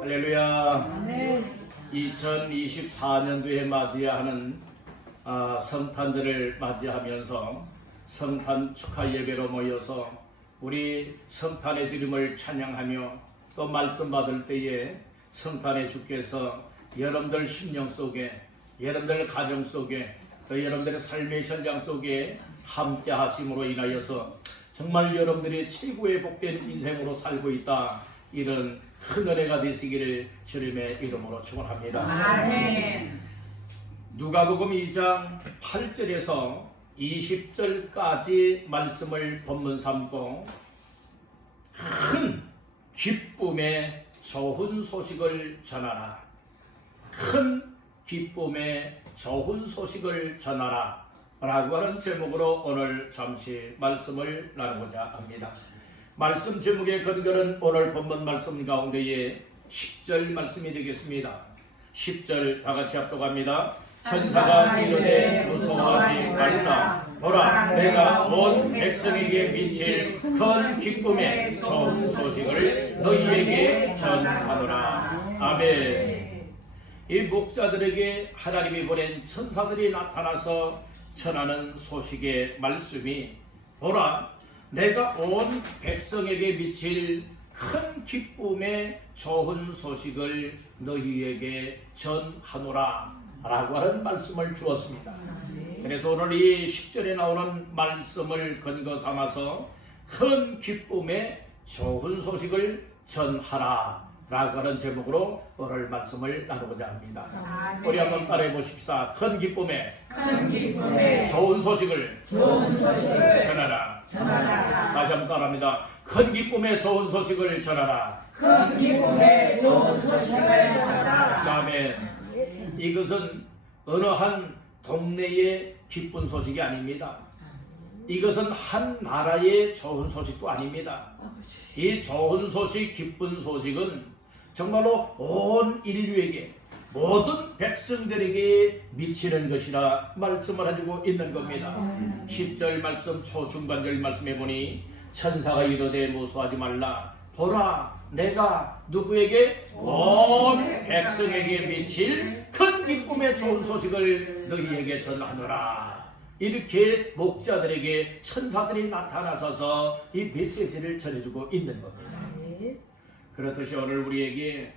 할렐루야. 2024년도에 맞이하는 성탄절을 맞이하면서 성탄 축하 예배로 모여서 우리 성탄의 주님을 찬양하며 또 말씀 받을 때에 성탄의 주께서 여러분들 심령 속에, 여러분들 가정 속에, 또 여러분들의 삶의 현장 속에 함께 하심으로 인하여서 정말 여러분들이 최고의 복된 인생으로 살고 있다, 이런 큰 은혜가 되시기를 주님의 이름으로 축원합니다. 아멘. 누가복음 2장 8절에서 20절까지 말씀을 본문 삼고 큰 기쁨의 좋은 소식을 전하라, 큰 기쁨의 좋은 소식을 전하라 라고 하는 제목으로 오늘 잠시 말씀을 나누고자 합니다. 말씀 제목의 근거는 오늘 본문 말씀 가운데에 10절 말씀이 되겠습니다. 10절 다 같이 합독합니다. 천사가 이르되 무서워하지 말라. 보라, 내가 온 백성에게 미칠 큰 기쁨의 좋은 소식을 너희에게 전하노라. 아멘. 이 목자들에게 하나님이 보낸 천사들이 나타나서 전하는 소식의 말씀이, 보라, 내가 온 백성에게 미칠 큰 기쁨의 좋은 소식을 너희에게 전하노라 라고 하는 말씀을 주었습니다. 그래서 오늘 이 10절에 나오는 말씀을 근거 삼아서 큰 기쁨의 좋은 소식을 전하라 라고 하는 제목으로 오늘 말씀을 나누고자 합니다. 우리 한번 따라해 보십시다. 큰 기쁨의 좋은 소식을 전하라. 다시 한번 따라합니다. 큰 기쁨의 좋은 소식을 전하라. 큰 기쁨의 좋은 소식을 전하라. 아멘. 이것은 어느 한 동네의 기쁜 소식이 아닙니다. 이것은 한 나라의 좋은 소식도 아닙니다. 이 좋은 소식, 기쁜 소식은 정말로 온 인류에게, 모든 백성들에게 미치는 것이라 말씀을 해주고 있는 겁니다. 10절 말씀 초중반절 말씀해 보니 천사가 이르되 무서워하지 말라. 보라, 내가 누구에게? 온 백성에게 미칠 큰 기쁨의 좋은 소식을 너희에게 전하노라. 이렇게 목자들에게 천사들이 나타나셔서 이 메시지를 전해주고 있는 겁니다. 그렇듯이 오늘 우리에게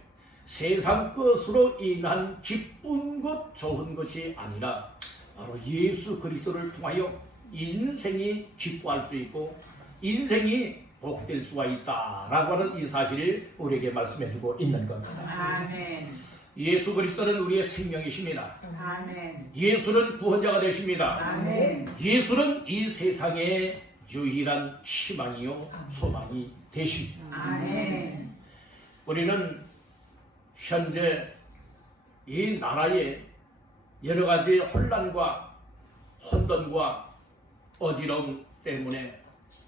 세상 것으로 인한 기쁜 것, 좋은 것이 아니라 바로 예수 그리스도를 통하여 인생이 기뻐할 수 있고 인생이 복될 수가 있다라고 하는 이 사실을 우리에게 말씀해주고 있는 겁니다. 아멘. 예수 그리스도는 우리의 생명이십니다. 아멘. 예수는 구원자가 되십니다. 아멘. 예수는 이 세상의 유일한 희망이요 소망이 되십니다. 아멘. 우리는 현재 이 나라의 여러 가지 혼란과 혼돈과 어지러움 때문에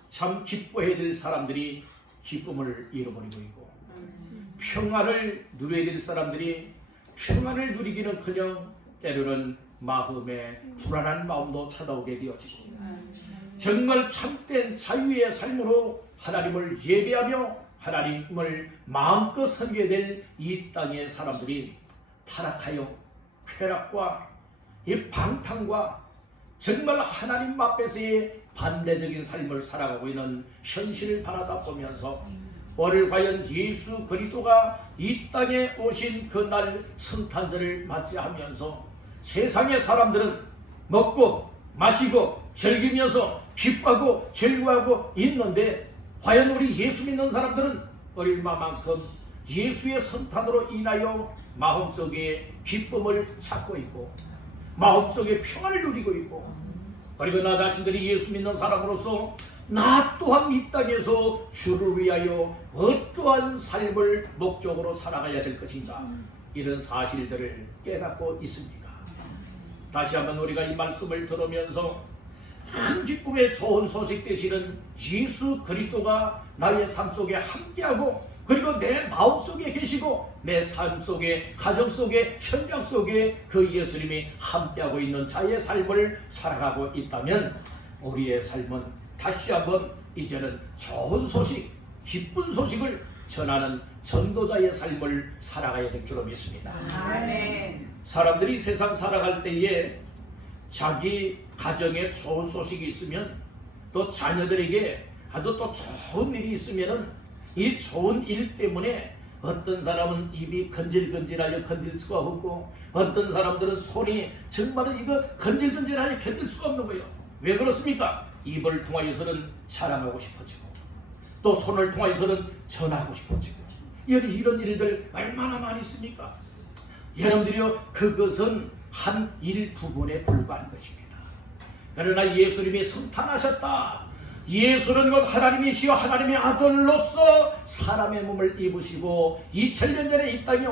참 기뻐해야 될 사람들이 기쁨을 잃어버리고 있고, 평안을 누려야 될 사람들이 평안을 누리기는커녕 때로는 마음에 불안한 마음도 찾아오게 되어지고, 정말 참된 자유의 삶으로 하나님을 예배하며 하나님을 마음껏 섬겨야 될 이 땅의 사람들이 타락하여 쾌락과 이 방탕과 정말 하나님 앞에서의 반대적인 삶을 살아가고 있는 현실을 바라다 보면서 오늘 과연 예수 그리스도가 이 땅에 오신 그날 성탄절을 맞이하면서 세상의 사람들은 먹고 마시고 즐기면서 기뻐하고 즐거워하고 있는데, 과연 우리 예수 믿는 사람들은 얼마만큼 예수의 성탄으로 인하여 마음속에 기쁨을 찾고 있고 마음속에 평안을 누리고 있고, 그리고 나 자신들이 예수 믿는 사람으로서 나 또한 이 땅에서 주를 위하여 어떠한 삶을 목적으로 살아가야 될 것인가, 이런 사실들을 깨닫고 있습니다. 다시 한번 우리가 이 말씀을 들으면서 큰 기쁨의 좋은 소식 되시는 예수 그리스도가 나의 삶 속에 함께하고, 그리고 내 마음 속에 계시고 내 삶 속에, 가정 속에, 현장 속에 그 예수님이 함께하고 있는 자의 삶을 살아가고 있다면 우리의 삶은 다시 한번 이제는 좋은 소식, 기쁜 소식을 전하는 전도자의 삶을 살아가야 될 줄로 믿습니다. 아멘. 사람들이 세상 살아갈 때에 자기 가정에 좋은 소식이 있으면 또 자녀들에게 아주 또 좋은 일이 있으면은 이 좋은 일 때문에 어떤 사람은 입이 건질건질하여 건들 수가 없고 어떤 사람들은 손이 정말 이거 건질건질하여 견딜 수가 없는 거예요. 왜 그렇습니까? 입을 통하여서는 사랑하고 싶어지고 또 손을 통하여서는 전하고 싶어지고 이런 일들 얼마나 많이 있습니까? 여러분들이요, 그것은 한 일부분에 불과한 것입니다. 그러나 예수님이 성탄하셨다. 예수는 곧 하나님이시여 하나님의 아들로서 사람의 몸을 입으시고 2000년 전에 이 땅에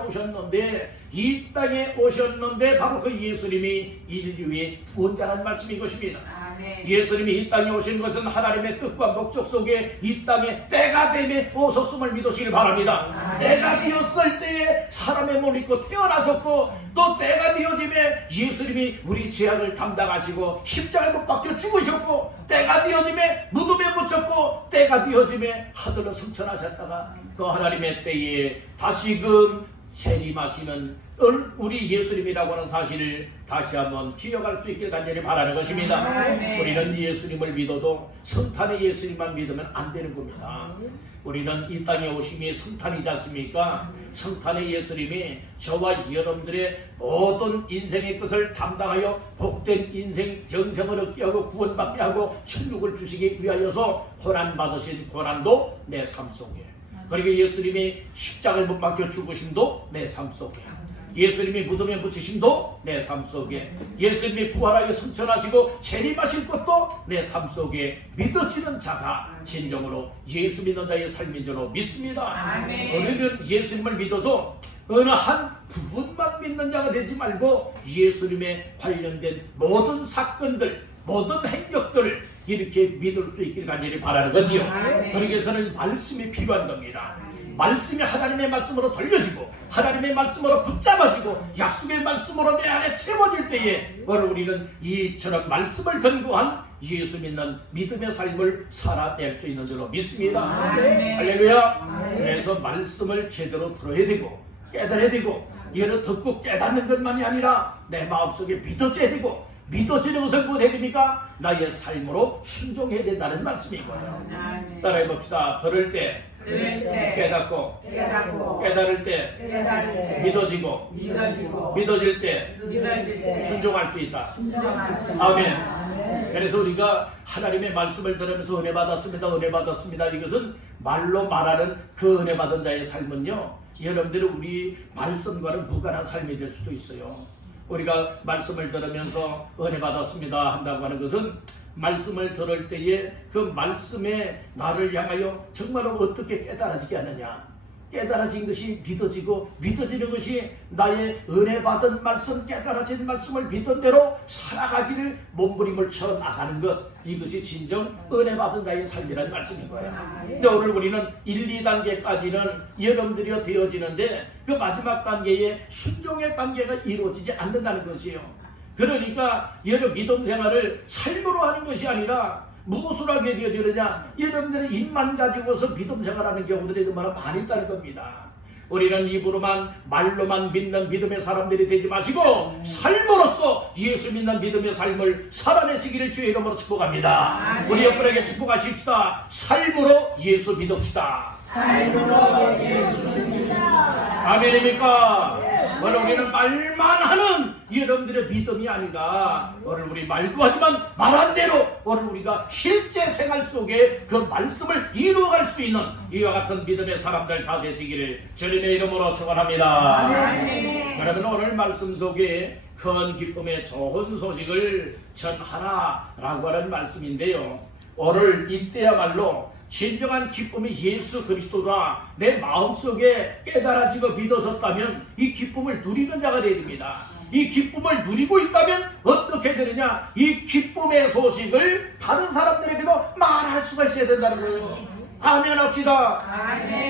오셨는데 바로 그 예수님이 인류의 구원자라는 말씀인 것입니다. 아멘. 예수님이 이 땅에 오신 것은 하나님의 뜻과 목적 속에 이 땅에 때가 되매 오셨음을 믿으시길 바랍니다. 때가 되었을 때에 사람의 몸을 입고 태어나셨고 또 때가 되어짐에 예수님이 우리 죄악을 담당하시고 십자가에 못 박혀 죽으셨고 때가 되어짐에 무덤에 묻혔고 때가 되어짐에 하늘로 승천하셨다가 또 하나님의 때에 다시금 재림하시는 우리 예수님이라고 하는 사실을 다시 한번 기억할 수 있길 간절히 바라는 것입니다. 아멘. 우리는 예수님을 믿어도 성탄의 예수님만 믿으면 안 되는 겁니다. 우리는 이 땅에 오심이 성탄이지 않습니까? 성탄의 예수님이 저와 여러분들의 모든 인생의 것을 담당하여 복된 인생 정성을 얻게 하고 구원받게 하고 천국을 주시기 위하여서 고난받으신 고난도 내 삶 속에, 그리고 예수님이 십자가에 못 박혀 죽으심도 내 삶 속에, 예수님이 무덤에 묻히심도 내 삶 속에, 예수님이 부활하여 승천하시고 재림하실 것도 내 삶 속에 믿어지는 자가 진정으로 예수 믿는 자의 삶인 줄로 믿습니다. 아멘. 우리는 예수님을 믿어도 어느 한 부분만 믿는 자가 되지 말고 예수님에 관련된 모든 사건들, 모든 행적들을 이렇게 믿을 수 있길 간절히 바라는 거지요. 그러기 위해서는 말씀이 필요한 겁니다. 말씀이 하나님의 말씀으로 돌려지고 하나님의 말씀으로 붙잡아지고 약속의 말씀으로 내 안에 채워질 때에 오늘 우리는 이처럼 말씀을 근거한 예수 믿는 믿음의 삶을 살아낼 수 있는 줄로 믿습니다. 아멘. 할렐루야. 그래서 말씀을 제대로 들어야 되고 깨달아야 되고 예를 듣고 깨닫는 것만이 아니라 내 마음속에 믿어져야 되고 믿어지는 것을 무엇 해야 됩니까? 나의 삶으로 순종해야 된다는 말씀인 거예요. 아멘. 따라해 봅시다. 들을 때 깨닫고 깨달을 때 믿어지고 믿어질 때 순종할 수 있다. 아멘. 그래서 우리가 하나님의 말씀을 들으면서 은혜 받았습니다. 이것은 말로 말하는 그 은혜 받은 자의 삶은요, 여러분들이 우리 말씀과는 무관한 삶이 될 수도 있어요. 우리가 말씀을 들으면서 은혜 받았습니다 한다고 하는 것은 말씀을 들을 때에 그 말씀에 나를 향하여 정말로 어떻게 깨달아지게 하느냐, 깨달아진 것이 믿어지고 믿어지는 것이 나의 은혜 받은 말씀, 깨달아진 말씀을 믿은 대로 살아가기를 몸부림을 쳐 나가는 것, 이것이 진정 은혜 받은 자의 삶이라는 말씀인 거예요. 근데 오늘 우리는 1, 2단계까지는 여러분들이 되어지는데 그 마지막 단계에 순종의 단계가 이루어지지 않는다는 것이에요. 그러니까 여러분 믿음 생활을 삶으로 하는 것이 아니라 무엇으로 하게 되어지느냐, 여러분들의 입만 가지고서 믿음 생활하는 경우들이 얼마나 많이 있다는 겁니다. 우리는 입으로만 말로만 믿는 믿음의 사람들이 되지 마시고 삶으로서 예수 믿는 믿음의 삶을 살아내시기를 주의 이름으로 축복합니다. 우리 옆분에게 축복하십시다. 삶으로 예수 믿읍시다. 삶으로 예수 믿습니다. 아멘입니까? 오늘 우리는 말만 하는 여러분들의 믿음이 아니라 오늘 우리 말도 하지만 말한 대로 오늘 우리가 실제 생활 속에 그 말씀을 이루어갈 수 있는 이와 같은 믿음의 사람들 다 되시기를 주님의 이름으로 축원합니다. 그러면 오늘 말씀 속에 큰 기쁨의 좋은 소식을 전하라라고 하는 말씀인데요, 오늘 이때야말로 진정한 기쁨이 예수 그리스도가 내 마음속에 깨달아지고 믿어졌다면 이 기쁨을 누리는 자가 되야 됩니다. 이 기쁨을 누리고 있다면 어떻게 되느냐, 이 기쁨의 소식을 다른 사람들에게도 말할 수가 있어야 된다는 거예요. 아멘 합시다.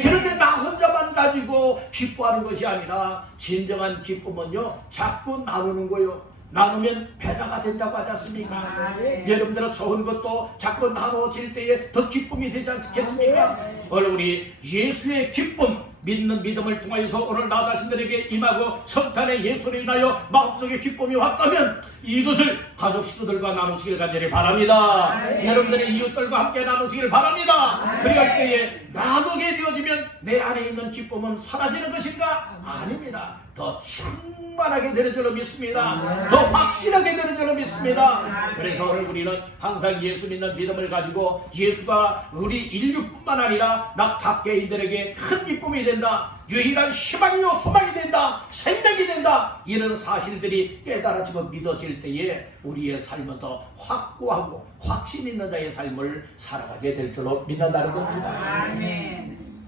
그런데 나 혼자만 가지고 기뻐하는 것이 아니라 진정한 기쁨은요, 자꾸 나누는 거예요. 나누면 배가가 된다고 하지 않습니까? 여러분들은 좋은 것도 자꾸 나눠질 때에 더 기쁨이 되지 않겠습니까? 오늘 우리 예수의 기쁨, 믿는 믿음을 통하여서 오늘 나 자신들에게 임하고 성탄의 예수로 인하여 마음속에 기쁨이 왔다면 이것을 가족 식구들과 나누시길 간절히 바랍니다. 여러분들의 이웃들과 함께 나누시길 바랍니다. 그리할 때에 나누게 되어지면 내 안에 있는 기쁨은 사라지는 것인가? 아닙니다. 더 충만하게 되는 줄로 믿습니다. 더 확실하게 되는 줄로 믿습니다. 그래서 오늘 우리는 항상 예수 믿는 믿음을 가지고 예수가 우리 인류뿐만 아니라 나 각계인들에게 큰 기쁨이 된다, 유일한 희망이요 소망이 된다, 생명이 된다, 이런 사실들이 깨달아지고 믿어질 때에 우리의 삶은 더 확고하고 확신 있는 자의 삶을 살아가게 될 줄로 믿는다는 겁니다.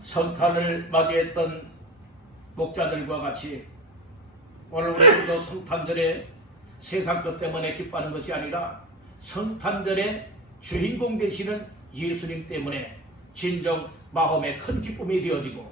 성탄을 맞이했던 목자들과 같이 오늘 우리도 성탄절에 세상 것 때문에 기뻐하는 것이 아니라 성탄절에 주인공 되시는 예수님 때문에 진정 마음에 큰 기쁨이 되어지고,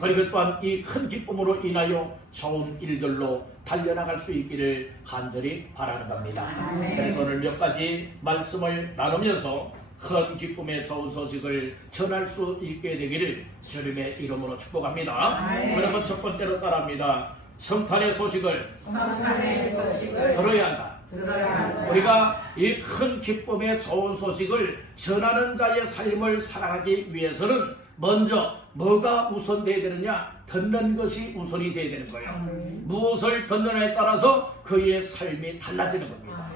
그리고 또한 이 큰 기쁨으로 인하여 좋은 일들로 달려나갈 수 있기를 간절히 바라는 겁니다. 그래서 오늘 몇 가지 말씀을 나누면서 큰 기쁨의 좋은 소식을 전할 수 있게 되기를 주님의 이름으로 축복합니다. 그러면 첫 번째로 따라합니다. 성탄의 소식을 들어야 한다. 우리가 이 큰 기쁨의 좋은 소식을 전하는 자의 삶을 살아가기 위해서는 먼저 뭐가 우선돼야 되느냐? 듣는 것이 우선이 돼야 되는 거예요. 무엇을 듣느냐에 따라서 그의 삶이 달라지는 겁니다.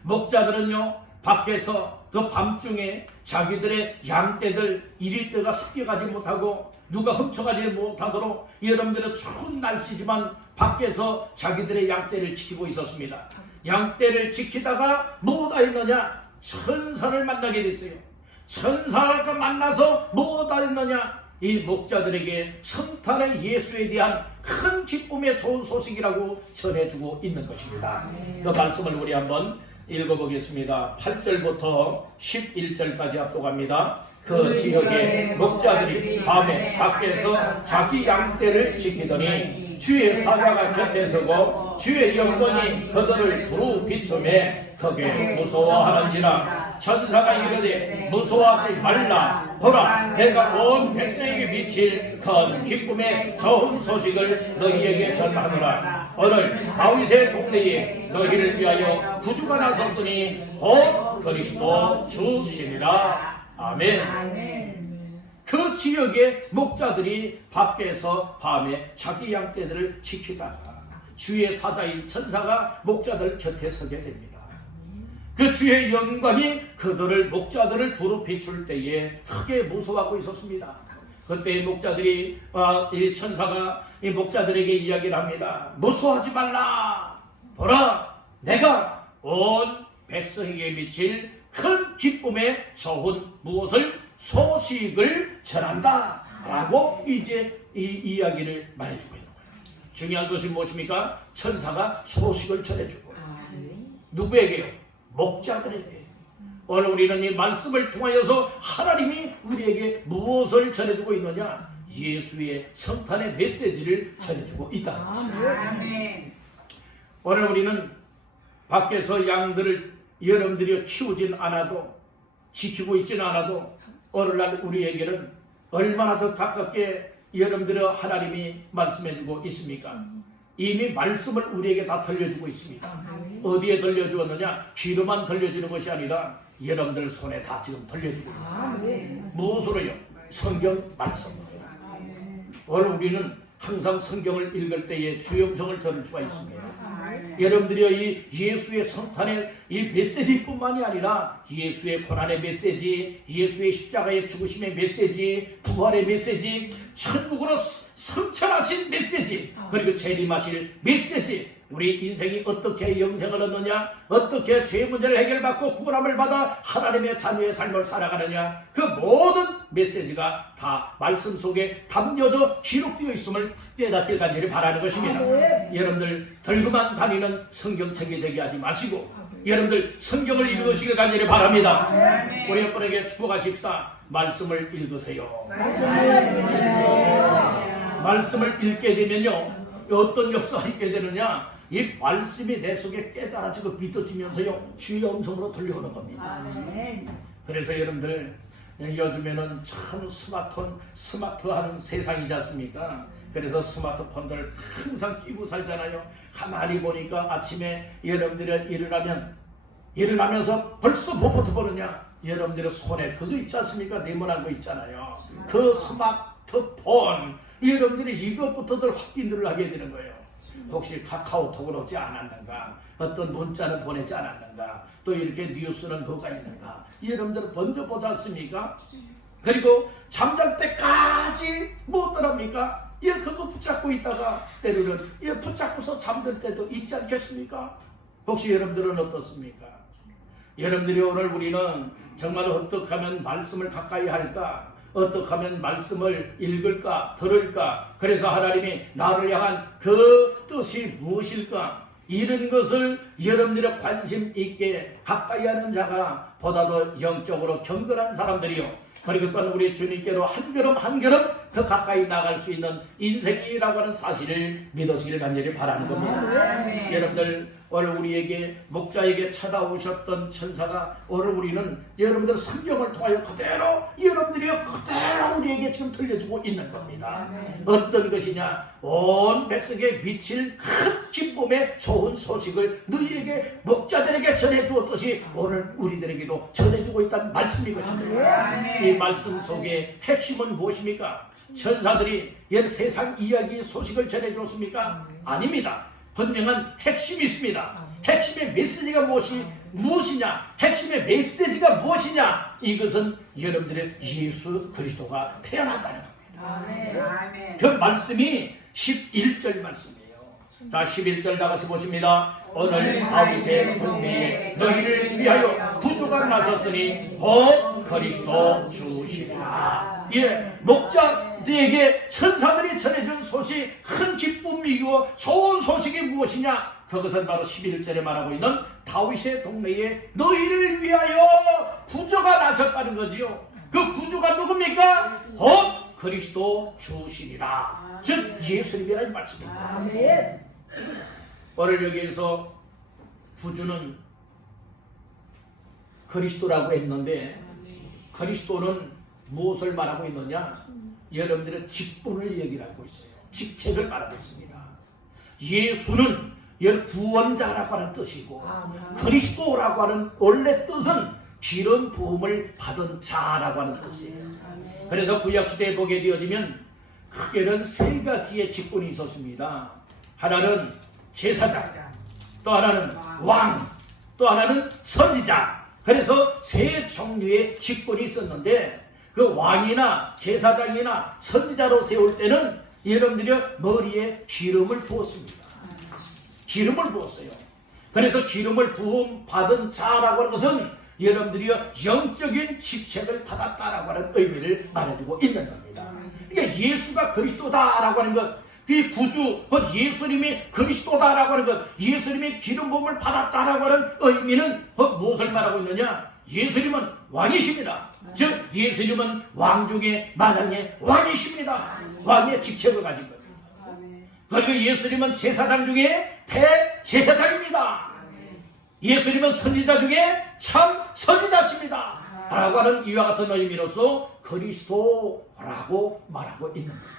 목자들은요, 밖에서 그 밤중에 자기들의 양떼들 이리떼가 습격하지 못하고 누가 훔쳐가지 못하도록 여러분들은 추운 날씨지만 밖에서 자기들의 양떼를 지키고 있었습니다. 양떼를 지키다가 뭐가 있느냐? 천사를 만나게 됐어요. 천사를 만나서 뭐가 있느냐? 이 목자들에게 성탄의 예수에 대한 큰 기쁨의 좋은 소식이라고 전해주고 있는 것입니다. 그 말씀을 우리 한번 읽어보겠습니다. 8절부터 11절까지 합독합니다. 그 지역의 목자들이 밤에 밖에서 자기 양떼를 지키더니 주의 사자가 곁에 서고 주의 영광이 그들을 두루 비추매 크게 무서워하는지라. 천사가 이르되 무서워하지 말라. 보라, 내가 온 백성에게 미칠 큰 기쁨의 좋은 소식을 너희에게 전하노라. 오늘 다윗의 동네에 너희를 위하여 구주가 나섰으니 곧 그리스도 주시니라. 아멘. 그 지역의 목자들이 밖에서 밤에 자기 양떼들을 지키다가 주의 사자인 천사가 목자들 곁에 서게 됩니다. 그 주의 영광이 그들을 목자들을 두루 비출 때에 크게 무서워하고 있었습니다. 그때 목자들이 이 천사가 이 목자들에게 이야기를 합니다. 무서워하지 말라. 보라, 내가 온 백성에게 미칠 큰 기쁨의 좋은 무엇을 소식을 전한다 라고 이제 이 이야기를 말해주고 있는 거예요. 중요한 것이 무엇입니까? 천사가 소식을 전해주고 누구에게요? 목자들에게. 오늘 우리는 이 말씀을 통하여서 하나님이 우리에게 무엇을 전해주고 있느냐? 예수의 성탄의 메시지를 전해주고 있다는 것입니다. 오늘 우리는 밖에서 양들을 여러분들이 키우진 않아도, 지키고 있지는 않아도 오늘날 우리에게는 얼마나 더 가깝게 여러분들의 하나님이 말씀해주고 있습니까? 이미 말씀을 우리에게 다 들려주고 있습니다. 어디에 들려주었느냐? 귀로만 들려주는 것이 아니라 여러분들 손에 다 지금 들려주고 있습니다. 무엇으로요? 성경 말씀으로요. 오늘 우리는 항상 성경을 읽을 때에 주영성을 들을 수가 있습니다. 여러분들이 이 예수의 성탄의 이 메시지뿐만이 아니라 예수의 고난의 메시지, 예수의 십자가의 죽으심의 메시지, 부활의 메시지, 천국으로 승천하신 메시지, 그리고 재림하실 메시지, 우리 인생이 어떻게 영생을 얻느냐, 어떻게 죄 문제를 해결받고 구원함을 받아 하나님의 자녀의 삶을 살아가느냐, 그 모든 메시지가 다 말씀 속에 담겨져 기록되어 있음을 깨닫길 간절히 바라는 것입니다. 여러분들 들고만 다니는 성경책이 되게 하지 마시고 여러분들 성경을 읽으시길 간절히 바랍니다. 우리 여러분에게 축복하십시다. 말씀을 읽으세요. 말씀을 읽게 되면요, 어떤 역사가 있게 되느냐? 이 말씀이 내 속에 깨달아지고 믿어지면서요 주의 음성으로 들려오는 겁니다. 아멘. 그래서 여러분들 요즘에는 참 스마트한 세상이지 않습니까? 그래서 스마트폰들 항상 끼고 살잖아요. 가만히 보니까 아침에 여러분들이 일어나면서 벌써 뭐부터 보느냐? 여러분들의 손에 그거 있지 않습니까? 네모난 거 있잖아요. 그 스마트폰 여러분들이 이것부터들 확인을 하게 되는 거예요. 혹시 카카오톡을 오지 않았는가? 어떤 문자는 보내지 않았는가? 또 이렇게 뉴스는 뭐가 있는가? 여러분들은 먼저 보지 않습니까? 그리고 잠잘 때까지 뭐 어떠랍니까? 그거 붙잡고 있다가 때로는 붙잡고서 잠들 때도 있지 않겠습니까? 혹시 여러분들은 어떻습니까? 여러분들이 오늘 우리는 정말 어떻게 하면 말씀을 가까이 할까? 어떻게 하면 말씀을 읽을까? 들을까? 그래서 하나님이 나를 향한 그 뜻이 무엇일까? 이런 것을 여러분들의 관심 있게 가까이 하는 자가 보다 더 영적으로 경건한 사람들이요. 그리고 또한 우리 주님께로 한 걸음 한 걸음 더 가까이 나갈 수 있는 인생이라고 하는 사실을 믿으시길 간절히 바라는 겁니다. 여러분들 오늘 우리에게 목자에게 찾아오셨던 천사가 오늘 우리는 여러분들 성경을 통하여 그대로 우리에게 지금 들려주고 있는 겁니다. 어떤 것이냐? 온 백성에 미칠 큰 기쁨의 좋은 소식을 너희에게 목자들에게 전해주었듯이 오늘 우리들에게도 전해주고 있다는 말씀이 것입니다. 이 말씀 속에 핵심은 무엇입니까? 천사들이 세상 이야기 소식을 전해줬습니까? 아닙니다. 분명한 핵심이 있습니다. 핵심의 메시지가 무엇이냐? 핵심의 메시지가 무엇이냐? 이것은 여러분들의 예수 그리스도가 태어났다는 겁니다. 아멘. 그 말씀이 11절 말씀이에요. 자, 11절 다 같이 보십니다. 오늘 다윗의 동네에 너희를 위하여 구주가 나섰으니 곧 그리스도 주시리라. 목자들에게 천사들이 전해준 소식, 큰 기쁨이고 좋은 소식이 무엇이냐? 그것은 바로 11절에 말하고 있는 다윗의 동네에 너희를 위하여 구주가 나섰다는 거지요. 그 구주가 누굽니까? 곧 그리스도 주시리라. 즉 예수님이라는 말씀입니다. 아멘. 오늘 여기에서 구주는 그리스도라고 했는데 그리스도는 무엇을 말하고 있느냐? 여러분들의 직분을 얘기를 하고 있어요. 직책을 말하고 있습니다. 예수는 구원자라고 하는 뜻이고 그리스도라고 하는 원래 뜻은 기름 부음을 받은 자라고 하는 뜻이에요. 그래서 구약시대에 보게 되어지면 크게는 세 가지의 직분이 있었습니다. 하나는 제사장, 또 하나는 왕, 또 하나는 선지자. 그래서 세 종류의 직분이 있었는데 그 왕이나 제사장이나 선지자로 세울 때는 여러분들이 머리에 기름을 부었습니다. 기름을 부었어요. 그래서 기름을 부음 받은 자라고 하는 것은 여러분들이 영적인 직책을 받았다라고 하는 의미를 말해주고 있는 겁니다. 그러니까 예수가 그리스도다라고 하는 것, 그 구주, 곧 예수님이 그리스도다라고 하는 것, 예수님이 기름 부음을 받았다라고 하는 의미는 곧 무엇을 말하고 있느냐? 예수님은 왕이십니다. 즉 예수님은 왕 중에 만왕의 왕이십니다. 왕의 직책을 가진 겁니다. 그리고 예수님은 제사장 중에 대제사장입니다. 예수님은 선지자 중에 참 선지자십니다. 라고 하는 이와 같은 의미로서 그리스도라고 말하고 있는 겁니다.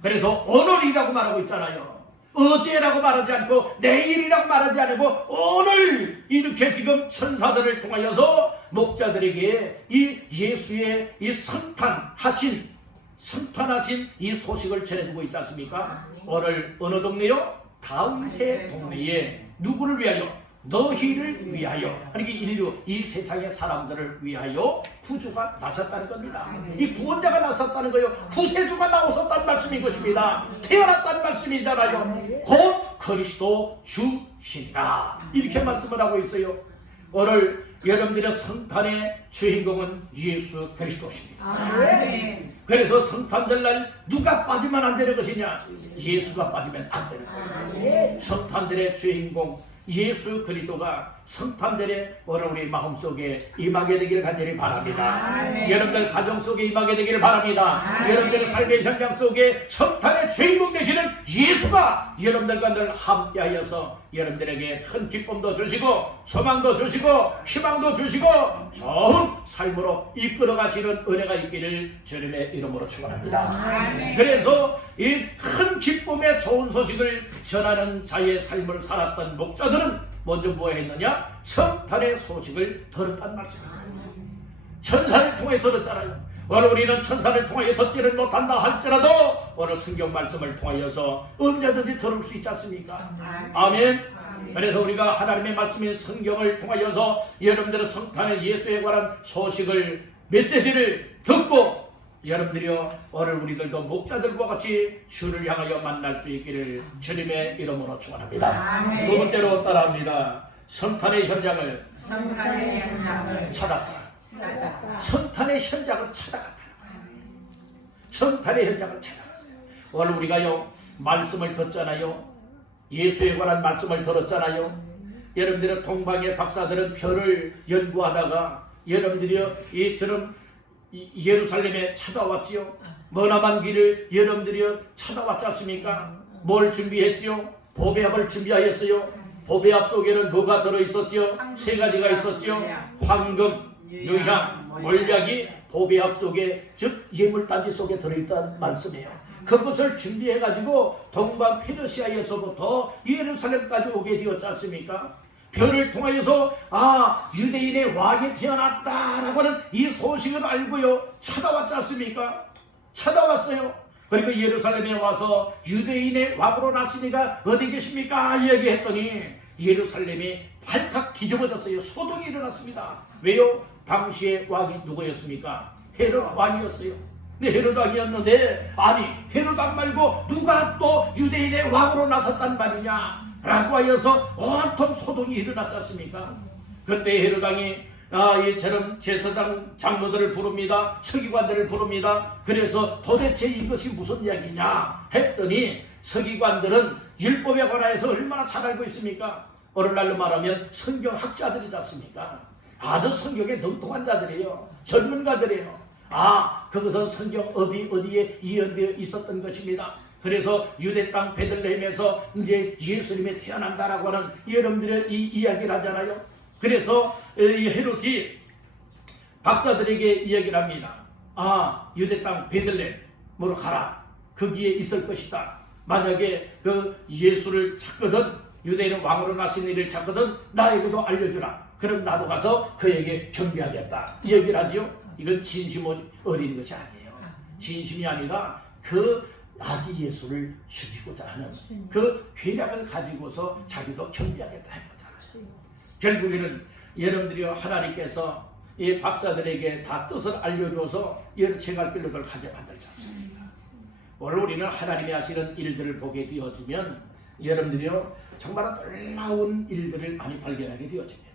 그래서 오늘이라고 말하고 있잖아요. 어제라고 말하지 않고 내일이라고 말하지 않고 오늘 이렇게 지금 천사들을 통하여서 목자들에게 이 예수의 이 선탄하신 이 소식을 전해주고 있지 않습니까? 오늘 어느 동네요? 다윗의 동네에 누구를 위하여? 너희를 위하여. 그러니까 인류, 이 세상의 사람들을 위하여 구주가 나섰다는 겁니다. 이 구원자가 나섰다는 거예요. 구세주가 나오셨다는 말씀인 것입니다. 태어났다는 말씀이잖아요. 곧 그리스도 주시니라. 이렇게 말씀을 하고 있어요. 오늘 여러분들의 성탄의 주인공은 예수 그리스도십니다. 아멘. 그래서 성탄절날 누가 빠지면 안 되는 것이냐? 예수가 빠지면 안 되는 거예요. 성탄들의 주인공 예수 그리스도가 성탄절에 오늘 우리 마음속에 임하게 되기를 간절히 바랍니다. 여러분들 가정 속에 임하게 되기를 바랍니다. 여러분들 삶의 현장 속에 성탄의 주인공 되시는 예수가 여러분들과 늘 함께하여서 여러분들에게 큰 기쁨도 주시고 소망도 주시고 희망도 주시고 좋은 삶으로 이끌어 가시는 은혜가 있기를 주님의 이름으로 축원합니다. 그래서 이 큰 기쁨의 좋은 소식을 전하는 자의 삶을 살았던 목자들은 먼저 뭐 했느냐? 성탄의 소식을 들었단 말씀입니다. 천사를 통해 들었잖아요. 오늘 우리는 천사를 통하여 듣지는 못한다 할지라도 오늘 성경 말씀을 통하여서 언제든지 들을 수 있지 않습니까? 아멘. 그래서 우리가 하나님의 말씀인 성경을 통하여서 여러분들의 성탄의 예수에 관한 소식을 메시지를 듣고 여러분들이요 오늘 우리들도 목자들과 같이 주를 향하여 만날 수 있기를 주님의 이름으로 축원합니다. 두 번째로 따라합니다. 성탄의 현장을 찾았다. 성탄의 현장을 찾아갔다. 성탄의 현장을 찾아갔어요. 오늘 우리가요 말씀을 듣잖아요. 예수에 관한 말씀을 들었잖아요. 여러분들의 동방의 박사들은 별을 연구하다가 여러분들이요 이처럼 예루살렘에 찾아왔지요. 머나먼 길을 여러분들이요 찾아왔지 않습니까? 뭘 준비했지요? 보배합을 준비하였어요. 보배합 속에는 뭐가 들어있었지요? 세 가지가 있었지요. 황금, 유향, 몰약이 보배합 속에 즉 예물단지 속에 들어있다는 말씀이에요. 그것을 준비해가지고 동방 페르시아에서부터 예루살렘까지 오게 되었지 않습니까? 별을 통하여서 유대인의 왕이 태어났다라고 하는 이 소식을 알고요 찾아왔지 않습니까? 찾아왔어요. 그리고 예루살렘에 와서 유대인의 왕으로 났으니까 어디 계십니까? 이야기했더니 예루살렘이 발칵 뒤집어졌어요. 소동이 일어났습니다. 왜요? 당시의 왕이 누구였습니까? 헤롯 왕이었어요. 근데 헤롯 왕이었는데 헤롯 왕 말고 누가 또 유대인의 왕으로 나섰단 말이냐 라고 하여서 온통 소동이 일어났지 않습니까? 그때 헤롯 왕이 이처럼 제사장 장로들을 부릅니다. 서기관들을 부릅니다. 그래서 도대체 이것이 무슨 이야기냐 했더니 서기관들은 율법에 관하여서 얼마나 잘 알고 있습니까? 오늘날로 말하면 성경학자들이지 않습니까? 아주 성경에 능통한 자들이에요. 전문가들이에요. 그것은 성경 어디에 이연되어 있었던 것입니다. 그래서 유대 땅 베들레헴에서 이제 예수님이 태어난다라고 하는 여러분들의 이 이야기를 하잖아요. 그래서 헤롯이 박사들에게 이야기를 합니다. 유대 땅 베들레헴으로 가라. 거기에 있을 것이다. 만약에 그 예수를 찾거든 유대인의 왕으로 나신 일을 찾거든 나에게도 알려주라. 그럼 나도 가서 그에게 경배하겠다. 이 얘기를 하지요. 이건 진심을 어린 것이 아니에요. 진심이 아니라 그 아기 예수를 죽이고자 하는 그 계략을 가지고서 자기도 경배하겠다 해보잖아요. 결국에는 여러분들이 하나님께서 이 박사들에게 다 뜻을 알려줘서 제갈 길로들 가게 만들지 않습니까? 오늘 우리는 하나님이 하시는 일들을 보게 되어지면 여러분들이요 정말 놀라운 일들을 많이 발견하게 되어집니다.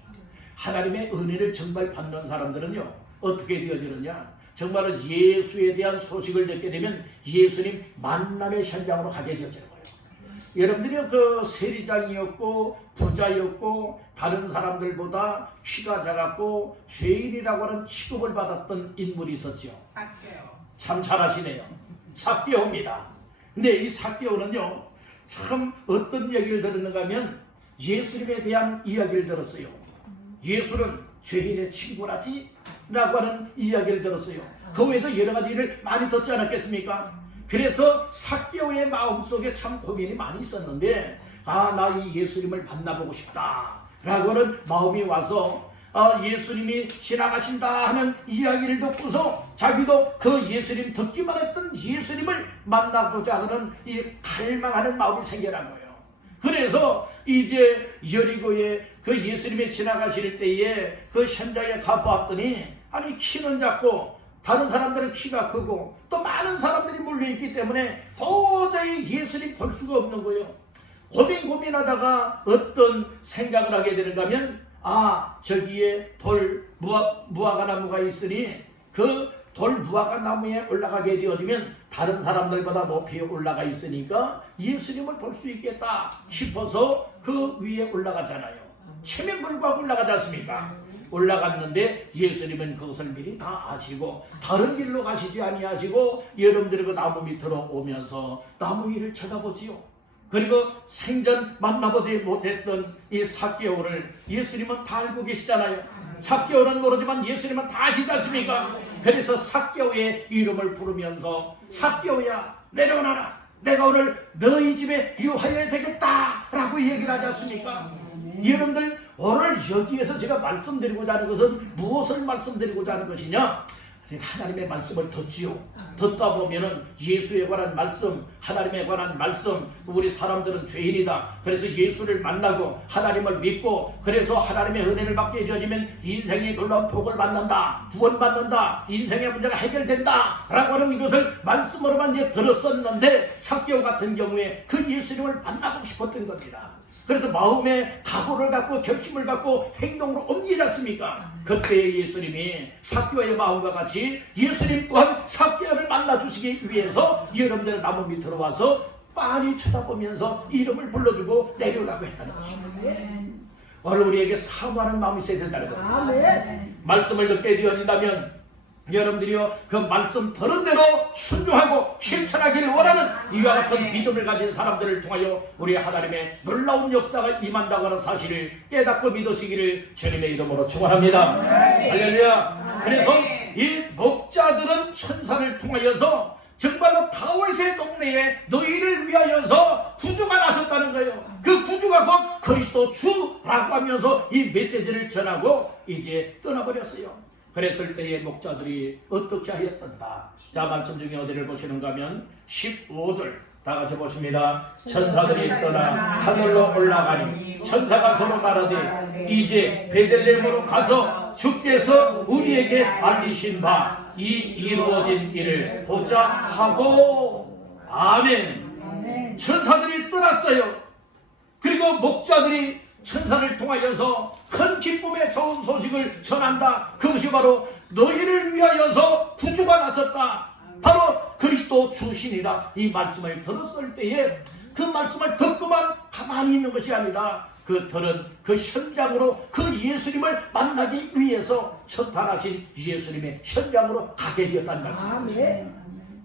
하나님의 은혜를 정말 받는 사람들은요 어떻게 되어지느냐? 정말 예수에 대한 소식을 듣게 되면 예수님 만남의 현장으로 가게 되어지는 거예요. 여러분들이 그 세리장이었고 부자였고 다른 사람들보다 키가 작았고 죄인이라고 하는 취급을 받았던 인물이 있었죠. 참 잘하시네요. 삭개오입니다. 근데 이 삭개오는요 참 어떤 얘기를 들었는가 하면 예수님에 대한 이야기를 들었어요. 예수는 죄인의 친구라지? 라고 하는 이야기를 들었어요. 그 외에도 여러 가지 일을 많이 듣지 않았겠습니까? 그래서 삭개오의 마음속에 참 고민이 많이 있었는데 나 이 예수님을 만나보고 싶다 라고 하는 마음이 와서 예수님이 지나가신다 하는 이야기를 듣고서 자기도 그 예수님 듣기만 했던 예수님을 만나고자 하는 이 갈망하는 마음이 생겨난 거예요. 그래서 이제 여리고에 그 예수님이 지나가실 때에 그 현장에 가보았더니 키는 작고 다른 사람들은 키가 크고 또 많은 사람들이 몰려있기 때문에 도저히 예수님 볼 수가 없는 거예요. 고민하다가 어떤 생각을 하게 되는가 하면 저기에 돌 무화과나무가 있으니 그 돌무화과 나무에 올라가게 되어지면 다른 사람들보다 높이 올라가 있으니까 예수님을 볼 수 있겠다 싶어서 그 위에 올라가잖아요. 체면 불구하고 올라가지 않습니까? 올라갔는데 예수님은 그것을 미리 다 아시고 다른 길로 가시지 아니하시고 여러분들이 그 나무 밑으로 오면서 나무 위를 쳐다보지요. 그리고 생전 만나보지 못했던 이 삭개오를 예수님은 다 알고 계시잖아요. 삭개오는 모르지만 예수님은 다 아시지 않습니까? 그래서 삭개오의 이름을 부르면서 삭개오야 내려오너라, 내가 오늘 너희 집에 유하여야 되겠다 라고 얘기를 하지 않습니까? 여러분들 오늘 여기에서 제가 말씀드리고자 하는 것은 무엇을 말씀드리고자 하는 것이냐? 하나님의 말씀을 듣지요. 듣다 보면은 예수에 관한 말씀, 하나님에 관한 말씀, 우리 사람들은 죄인이다. 그래서 예수를 만나고 하나님을 믿고 그래서 하나님의 은혜를 받게 되어지면 인생의 놀라운 복을 받는다, 구원받는다, 인생의 문제가 해결된다 라고 하는 이것을 말씀으로만 이제 들었었는데 삭개오 같은 경우에 그 예수님을 만나고 싶었던 겁니다. 그래서 마음의 각오를 갖고 결심을 갖고 행동으로 옮기지 않습니까? 그때 예수님이 삭개오의 마음과 같이 예수님 또한 삭개오를 만나주시기 위해서 여러분들의 나무 밑으로 와서 빤히 쳐다보면서 이름을 불러주고 내려오라고 했다는 것입니다. 오늘 우리에게 사모하는 마음이 있어야 된다는 겁니다. 말씀을 듣게 되어진다면 여러분들이요 그 말씀 들은 대로 순종하고 실천하기를 원하는 이와 같은 믿음을 가진 사람들을 통하여 우리 하나님의 놀라운 역사가 임한다고 하는 사실을 깨닫고 믿으시기를 주님의 이름으로 축원합니다. 할렐루야. 그래서 이 목자들은 천사를 통하여서 정말로 다윗의 동네에 너희를 위하여서 구주가 나섰다는 거예요. 그 구주가 곧 그리스도 주라고 하면서 이 메시지를 전하고 이제 떠나버렸어요. 그랬을 때의 목자들이 어떻게 하였던가. 자, 말씀 중에 어디를 보시는가 하면 15절 다 같이 보십니다. 천사들이 떠나 하늘로 올라가니 천사가 서로 말하되 이제 베들레헴으로 가서 주께서 우리에게 알리신 바 이 이루어진 일을 보자 하고. 아멘. 천사들이 떠났어요. 그리고 목자들이 천사를 통하여서 큰 기쁨의 좋은 소식을 전한다. 그것이 바로 너희를 위하여서 구주가 나섰다. 바로 그리스도 주신이라. 이 말씀을 들었을 때에 그 말씀을 듣고만 가만히 있는 것이 아니라 그 들은 그 현장으로 그 예수님을 만나기 위해서 천탄하신 예수님의 현장으로 가게 되었다는 말씀입니다.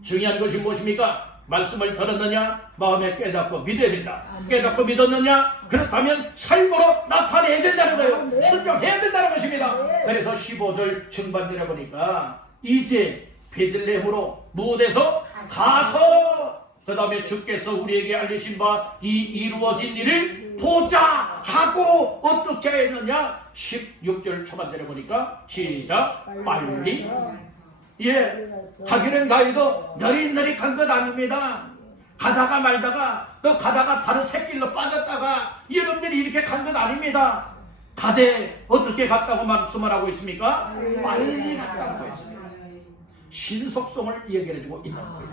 중요한 것이 무엇입니까? 말씀을 들었느냐? 마음에 깨닫고 믿어야 된다. 깨닫고 믿었느냐? 그렇다면 삶으로 나타내야 된다는 거예요. 순종해야 된다는 것입니다. 그래서 15절 중반 내려보니까 이제 베들레헴으로 무엇에서 가서 그 다음에 주께서 우리에게 알리신 바 이 이루어진 일을 보자 하고 어떻게 했느냐? 16절 초반 내려보니까 시작. 빨리. 가기는 가해도 너릿너릿 간 것 아닙니다. 가다가 말다가 또 가다가 다른 새길로 빠졌다가 여러분들이 이렇게 간 것 아닙니다. 가되 어떻게 갔다고 말씀을 하고 있습니까? 빨리 갔다고 했습니다. 신속성을 얘기해주고 있는 거예요.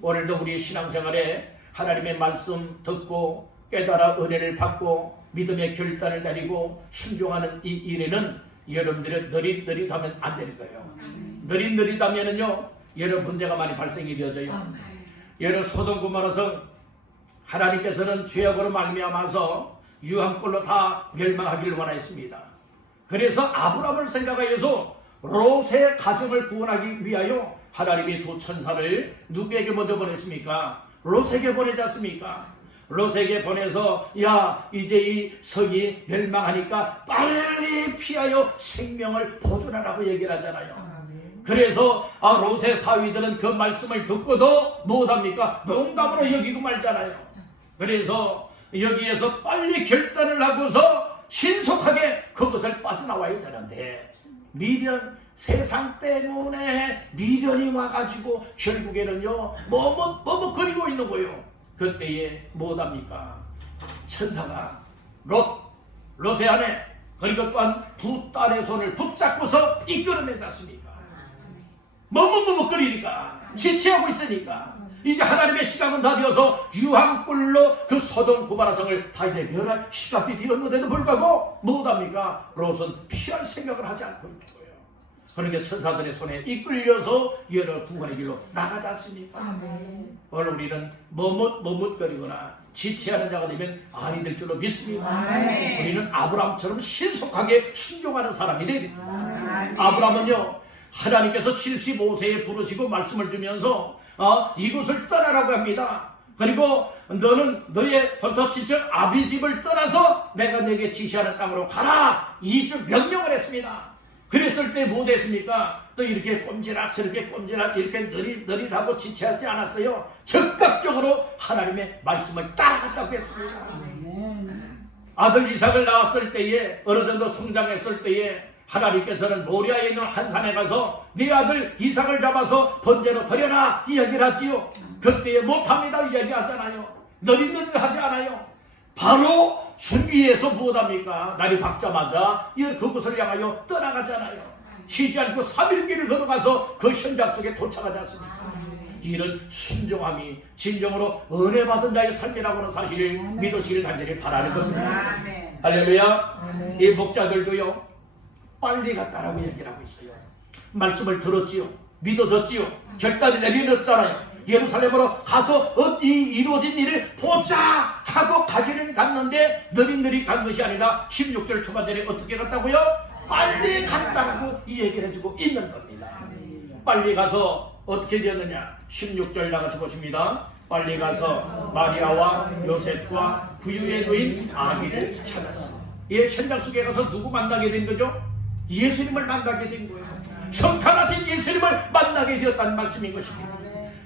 오늘도 우리 신앙생활에 하나님의 말씀 듣고 깨달아 은혜를 받고 믿음의 결단을 내리고 순종하는 이 일에는 여러분들이 느릿느릿하면 안 되는 거예요. 느릿느릿하면은요 여러 문제가 많이 발생이 되어져요. 여러 소돔 고모라성 하나님께서는 죄악으로 말미암아서 유황불로 다 멸망하기를 원하였습니다. 그래서 아브라함을 생각하여서 롯의 가정을 구원하기 위하여 하나님이 두 천사를 누구에게 먼저 보냈습니까? 롯에게 보내지 않습니까? 롯에게 보내서 야 이제 이 성이 멸망하니까 빨리 피하여 생명을 보존하라고 얘기를 하잖아요. 그래서 롯의 사위들은 그 말씀을 듣고도 무엇합니까? 농담으로 여기고 말잖아요. 그래서 여기에서 빨리 결단을 하고서 신속하게 그것을 빠져나와야 되는데 미련, 세상 때문에 미련이 와가지고 결국에는요 머뭇거리고 있는 거예요. 그때에 무엇합니까? 천사가 롯의 아내 그리고 또한 두 딸의 손을 붙잡고서 이끌어내지 않습니까? 머뭇거리니까 지체하고 있으니까 이제 하나님의 시각은 다 되어서 유황불로 그 소돔 고모라성을 다 이제 멸할 시각이 되었는데도 불구하고 무엇합니까? 롯은 피할 생각을 하지 않고 있는 거예요. 그러니까 천사들의 손에 이끌려서 여러 구원의 길로 나가지 않습니까? 오늘 우리는 머뭇거리거나 지체하는 자가 되면 아니 될 줄로 믿습니다. 우리는 아브라함처럼 신속하게 순종하는 사람이 되야 됩니다. 아브라함은요, 하나님께서 75세에 부르시고 말씀을 주면서 이곳을 떠나라고 합니다. 그리고 너는 너의 본토 친척 아비 집을 떠나서 내가 내게 지시하는 땅으로 가라, 이주 명령을 했습니다. 그랬을 때 뭐 됐습니까? 또 이렇게 꼼지락스럽게 이렇게 느릿하고 지체하지 않았어요. 적극적으로 하나님의 말씀을 따라갔다고 했습니다. 아들 이삭을 낳았을 때에, 어느 정도 성장했을 때에 하나님께서는 모리아에 있는 한 산에 가서 네 아들 이삭을 잡아서 번제로 드려라 이야기를 하지요. 그때에 못합니다 이야기하잖아요. 느릿느릿하지 않아요. 바로 준비해서 무엇합니까? 날이 밝자마자 그곳을 향하여 떠나가잖아요. 쉬지 않고 3일 길을 걸어가서 그 현장 속에 도착하지 않습니까? 이런 순종함이 진정으로 은혜 받은 자의 삶이라고 하는 사실을 믿으시길 간절히 바라는 겁니다. 할렐루야. 이 목자들도요, 빨리 갔다라고 얘기를 하고 있어요. 말씀을 들었지요, 믿어졌지요, 결단이 내려졌잖아요. 예루살렘으로 가서 이루어진 일을 보자 하고 가기는 갔는데 느릿느릿 간 것이 아니라 16절 초반절에 어떻게 갔다고요? 빨리 갔다라고 이 얘기를 해주고 있는 겁니다. 빨리 가서 어떻게 되었느냐? 16절 나가서 보십니다. 빨리 가서 마리아와 요셉과 부유의 노인 아기를 찾았어. 이 현장 속에 가서 누구 만나게 된 거죠? 예수님을 만나게 된 거예요. 성탄하신 예수님을 만나게 되었다는 말씀인 것입니다.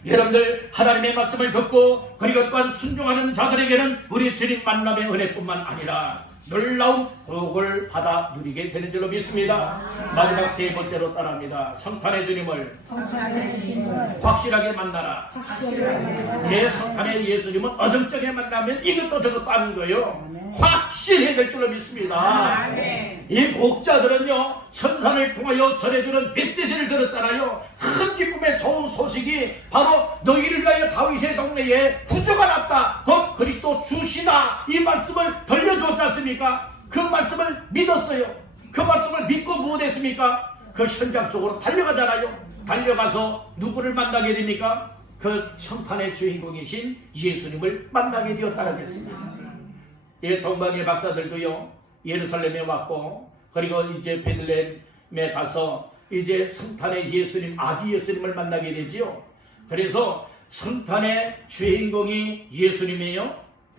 여러분들, 하나님의 말씀을 듣고 그리고 또한 순종하는 자들에게는 우리 주님 만남의 은혜뿐만 아니라 놀라운 복을 받아 누리게 되는 줄로 믿습니다. 마지막 세 번째로 따라합니다. 성탄의 주님을 확실하게 만나라. 예, 성탄의 예수님은 어정쩡하게 만나면 이것도 저것도 아닌 거예요. 확실해야 될 줄로 믿습니다. 이 목자들은요, 천사를 통하여 전해주는 메시지를 들었잖아요. 큰 기쁨의 좋은 소식이 바로 너희를 위하여 다윗의 동네에 구주가 났다, 곧 그리스도 주시다, 이 말씀을 들려주었지 않습니까? 그 말씀을 믿었어요. 그 말씀을 믿고 무엇했습니까? 그 현장 쪽으로 달려가잖아요. 달려가서 누구를 만나게 됩니까? 그 성탄의 주인공이신 예수님을 만나게 되었다는 것입니다. 이 동방의 박사들도요, 예루살렘에 왔고 그리고 이제 베들레헴에 가서 이제 성탄의 예수님, 아기 예수님을 만나게 되지요. 그래서 성탄의 주인공이 예수님이에요.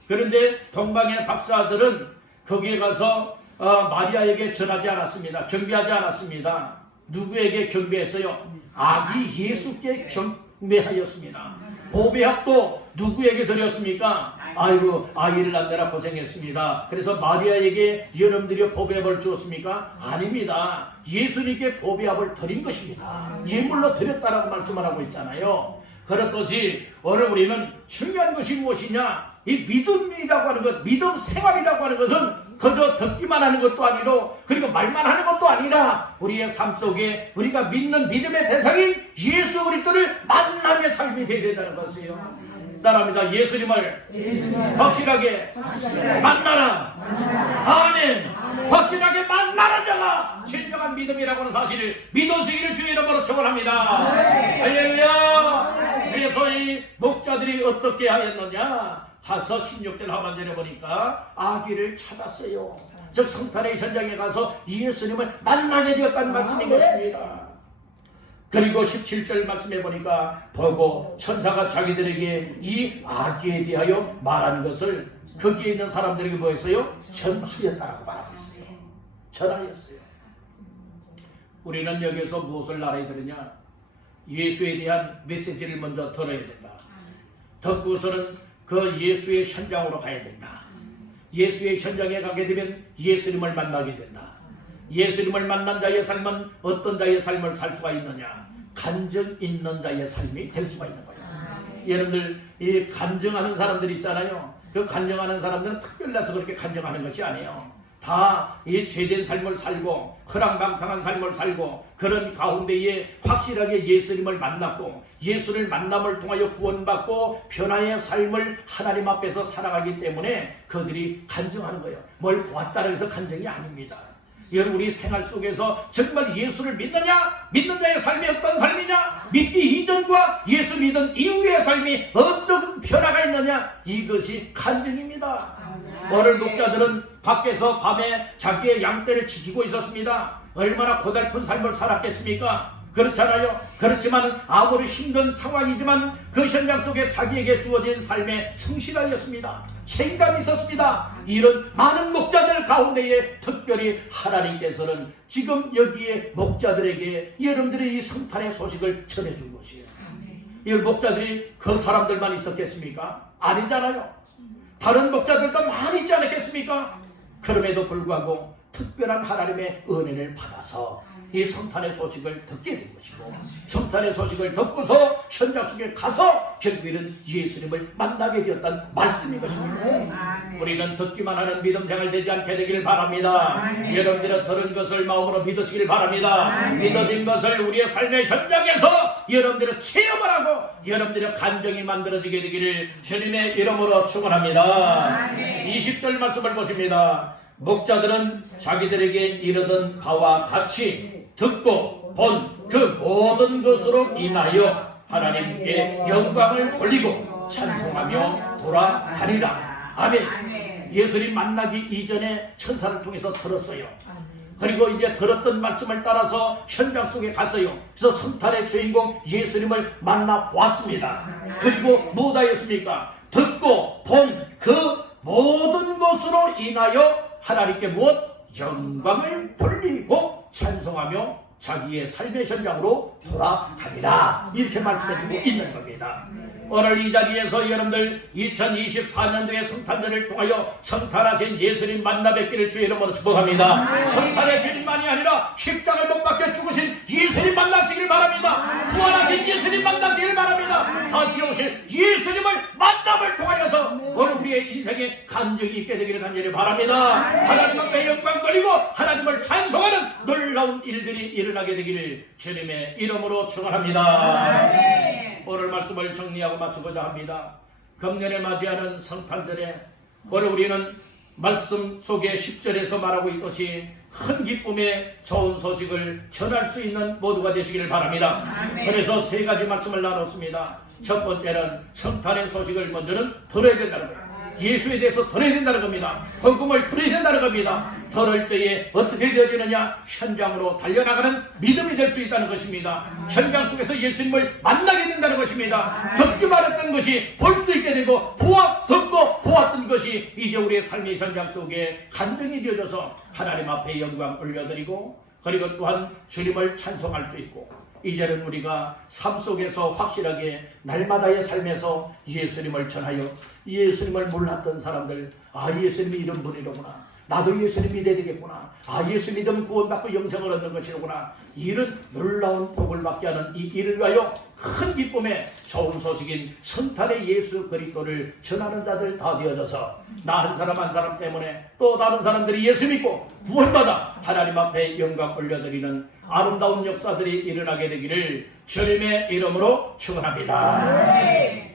그런데 동방의 박사들은 거기에 가서 마리아에게 전하지 않았습니다. 경배하지 않았습니다. 누구에게 경배했어요? 아기 예수께 경배하였습니다. 보배합도 누구에게 드렸습니까? 아이고, 아이를 낳느라 고생했습니다. 그래서 마리아에게 여러분들이 보배합을 주었습니까? 아닙니다. 예수님께 보배합을 드린 것입니다. 예물로 드렸다라고 말씀을 하고 있잖아요. 그렇듯이 오늘 우리는 중요한 것이 무엇이냐? 이 믿음이라고 하는 것, 믿음 생활이라고 하는 것은 그저 듣기만 하는 것도 아니고 그리고 말만 하는 것도 아니라 우리의 삶 속에 우리가 믿는 믿음의 대상인 예수 그리스도를 만남의 삶이 되어야 된다는 것이에요. 따라합니다. 예수님을 확실하게 만나라. 아멘. 확실하게 만나는 자가 진정한 믿음이라고 하는 사실을 믿으시기를 주의 이름으로 축원합니다. 할렐루야. 그래서 이 목자들이 어떻게 하였느냐? 가서 16절 하반절에 보니까 아기를 찾았어요. 즉 성탄의 현장에 가서 예수님을 만나게 되었다는 말씀인 것입니다. 그리고 17절 말씀해 보니까 보고 천사가 자기들에게 이 아기에 대하여 말한 것을 거기에 있는 사람들에게 뭐 했어요? 전하였다라고 말하고 있어요. 전하였어요. 우리는 여기서 무엇을 알아야 되느냐? 예수에 대한 메시지를 먼저 들어야 된다. 듣고서는 그 예수의 현장으로 가야 된다. 예수의 현장에 가게 되면 예수님을 만나게 된다. 예수님을 만난 자의 삶은 어떤 자의 삶을 살 수가 있느냐? 간증 있는 자의 삶이 될 수가 있는 거예요. 여러분들, 이 간증하는 사람들 있잖아요. 그 간증하는 사람들은 특별해서 그렇게 간증하는 것이 아니에요. 다 이 죄된 삶을 살고 허랑방탕한 삶을 살고 그런 가운데에 확실하게 예수님을 만났고 예수를 만남을 통하여 구원받고 변화의 삶을 하나님 앞에서 살아가기 때문에 그들이 간증하는 거예요. 뭘 보았다고 해서 간증이 아닙니다. 우리 생활 속에서 정말 예수를 믿느냐? 믿는 자의 삶이 어떤 삶이냐? 믿기 이전과 예수 믿은 이후의 삶이 어떤 변화가 있느냐? 이것이 간증입니다. 오늘 목자들은 밖에서 밤에 자기의 양떼를 지키고 있었습니다. 얼마나 고달픈 삶을 살았겠습니까? 그렇잖아요. 그렇지만 아무리 힘든 상황이지만 그 현장 속에 자기에게 주어진 삶에 성실하였습니다. 책임감이 있었습니다. 이런 많은 목자들 가운데에 특별히 하나님께서는 지금 여기에 목자들에게 여러분들의 이 성탄의 소식을 전해준 것이에요. 이 목자들이 그 사람들만 있었겠습니까? 아니잖아요. 다른 목자들도 많이 있지 않았겠습니까? 그럼에도 불구하고 특별한 하나님의 은혜를 받아서 이 성탄의 소식을 듣게 된 것이고, 성탄의 소식을 듣고서 현장 속에 가서 결국에는 예수님을 만나게 되었다는 말씀인 것입니다. 우리는 듣기만 하는 믿음 생활 되지 않게 되기를 바랍니다. 여러분들이 들은 것을 마음으로 믿으시길 바랍니다. 믿어진 것을 우리의 삶의 현장에서 여러분들이 체험을 하고 여러분들의 감정이 만들어지게 되기를 주님의 이름으로 축원합니다. 20절 말씀을 보십니다. 목자들은 자기들에게 이르던 바와 같이 듣고 본 그 모든 것으로 인하여 하나님께 영광을 돌리고 찬송하며 돌아다니라. 아멘. 예수님 만나기 이전에 천사를 통해서 들었어요. 그리고 이제 들었던 말씀을 따라서 현장 속에 갔어요. 그래서 성탄의 주인공 예수님을 만나 보았습니다. 그리고 무엇하였습니까? 듣고 본 그 모든 것으로 인하여 하나님께 무엇? 영광을 돌리고 찬송하며 자기의 삶의 현장으로 돌아가리라. 이렇게 말씀해주고 있는 겁니다. 오늘 이 자리에서 여러분들 2024년도의 성탄절을 통하여 성탄하신 예수님 만나 뵙기를 주의 이름으로 축복합니다. 성탄의 주님만이 아니라 십자가에 못 박혀 죽으신 예수님 만나시길 바랍니다. 부활하신 예수님 만나시길 바랍니다. 다시 오실 예수님을 만남을 통하여서 오늘 우리의 인생에 간증이 있게 되기를 간절히 바랍니다. 하나님 앞에 영광 돌리고 하나님을 찬송하는 놀라운 일들이 일어나게 되기를 주님의 이름으로 축원합니다. 오늘 말씀을 정리하고 마치고자 합니다. 금년에 맞이하는 성탄절에 오늘 우리는 말씀 속에 10절에서 말하고 있듯이 큰 기쁨의 좋은 소식을 전할 수 있는 모두가 되시기를 바랍니다. 그래서 세 가지 말씀을 나눴습니다. 첫 번째는 성탄의 소식을 먼저는 들어야 된다는 거예요. 예수에 대해서 들어야 된다는 겁니다. 복음을 들어야 된다는 겁니다. 들을 때에 어떻게 되어지느냐? 현장으로 달려나가는 믿음이 될 수 있다는 것입니다. 현장 속에서 예수님을 만나게 된다는 것입니다. 듣기만 했던 것이 볼 수 있게 되고 듣고 보았던 것이 이제 우리의 삶의 현장 속에 간증이 되어져서 하나님 앞에 영광 올려드리고 그리고 또한 주님을 찬송할 수 있고 이제는 우리가 삶 속에서 확실하게 날마다의 삶에서 예수님을 전하여 예수님을 몰랐던 사람들, 예수님이 이런 분이로구나, 나도 예수님 믿어야 되겠구나, 예수 믿으면 구원받고 영생을 얻는 것이로구나, 이런 놀라운 복을 받게 하는 이 일을 위하여 큰 기쁨의 좋은 소식인 성탄의 예수 그리스도를 전하는 자들 다 되어져서 나 한 사람 한 사람 때문에 또 다른 사람들이 예수 믿고 구원받아 하나님 앞에 영광 올려드리는 아름다운 역사들이 일어나게 되기를 주님의 이름으로 축원합니다.